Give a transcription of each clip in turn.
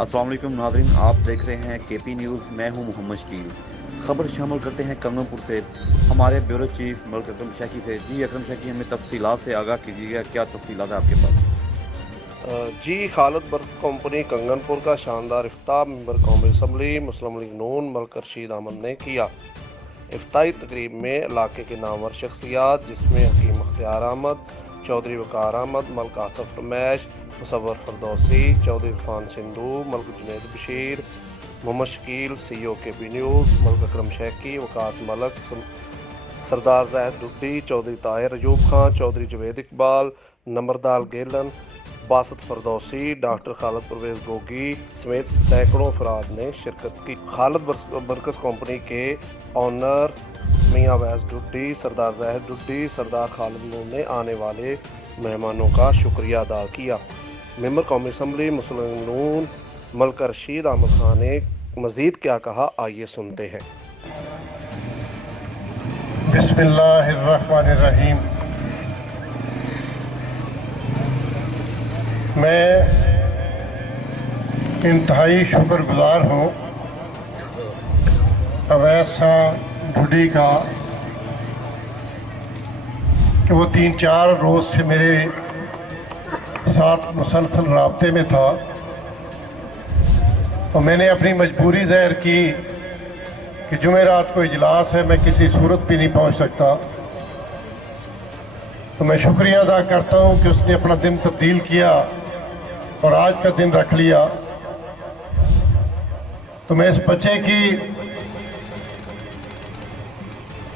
السلام علیکم ناظرین، آپ دیکھ رہے ہیں کے پی نیوز۔ میں ہوں محمد شکیل۔ خبر شامل کرتے ہیں کنگن پور سے ہمارے بیورو چیف ملک اکرم شیخی سے۔ جی اکرم شیخی، ہمیں تفصیلات سے آگاہ کیجیے گا، کیا تفصیلات ہیں آپ کے پاس؟ جی، خالد برقس کمپنی کنگن پور کا شاندار افتتاح ممبر قومی اسمبلی مسلم لیگ نون ملک رشید احمد نے کیا۔ افتتاحی تقریب میں علاقے کے نامور شخصیات جس میں حکیم اختیار احمد، چودھری وقار احمد، ملک آصف رمیش، مصور فردوسی، چودھری عرفان سندھو، ملک جنید بشیر، محمد شکیل، سی او کے پی نیوز، ملک اکرم شیخی، وکاس ملک، سردار زاہد ڈڈی، چودھری طاہر ایوب خان، چودھری جوید اقبال، نمبردار گیلن، باسط فردوسی، ڈاکٹر خالد پرویز گوگی سمیت سینکڑوں افراد نے شرکت کی۔ خالد برقس کمپنی کے آنر میاں ویس ڈڈی، سردار زاہد ڈڈی، سردار خالد نون نے آنے والے مہمانوں کا شکریہ ادا کیا۔ ممبر قومی اسمبلی مسلم لیگ نون ملک رشید احمد خان نے مزید کیا کہا، آئیے سنتے ہیں۔ بسم اللہ الرحمن الرحیم۔ میں انتہائی شکر گزار ہوں اویس ڈڈی کا کہ وہ 3-4 روز سے میرے ساتھ مسلسل رابطے میں تھا، اور میں نے اپنی مجبوری ظاہر کی کہ جمعرات کو اجلاس ہے، میں کسی صورت بھی نہیں پہنچ سکتا، تو میں شکریہ ادا کرتا ہوں کہ اس نے اپنا دن تبدیل کیا اور آج کا دن رکھ لیا۔ تو میں اس بچے کی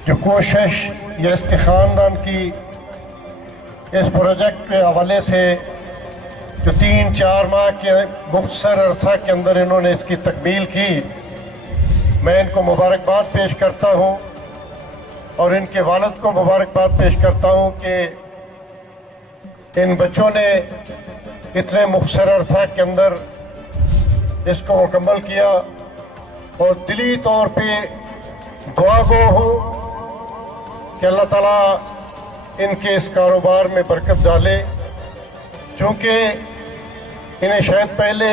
جو کوشش یا اس کے خاندان کی اس پروجیکٹ کے حوالے سے جو 3-4 ماہ کے مختصر عرصہ کے اندر انہوں نے اس کی تکمیل کی، میں ان کو مبارکباد پیش کرتا ہوں اور ان کے والد کو مبارکباد پیش کرتا ہوں کہ ان بچوں نے اتنے مختصر عرصہ کے اندر اس کو مکمل کیا، اور دلی طور پہ دعا گو ہوں کہ اللہ تعالیٰ ان کے اس کاروبار میں برکت ڈالے، چونکہ انہیں شاید پہلے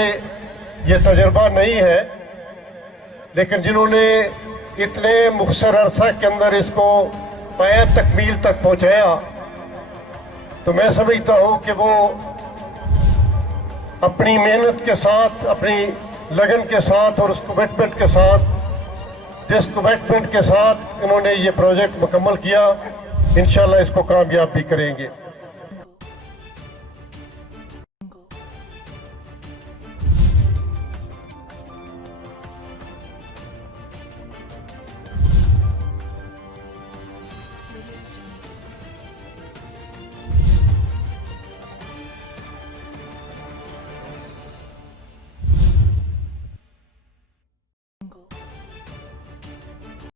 یہ تجربہ نہیں ہے، لیکن جنہوں نے اتنے مختصر عرصہ کے اندر اس کو پایہ تکمیل تک پہنچایا، تو میں سمجھتا ہوں کہ وہ اپنی محنت کے ساتھ، اپنی لگن کے ساتھ اور اس کمٹمنٹ کے ساتھ، جس کمٹمنٹ کے ساتھ انہوں نے یہ پروجیکٹ مکمل کیا، انشاءاللہ اس کو کامیاب بھی کریں گے۔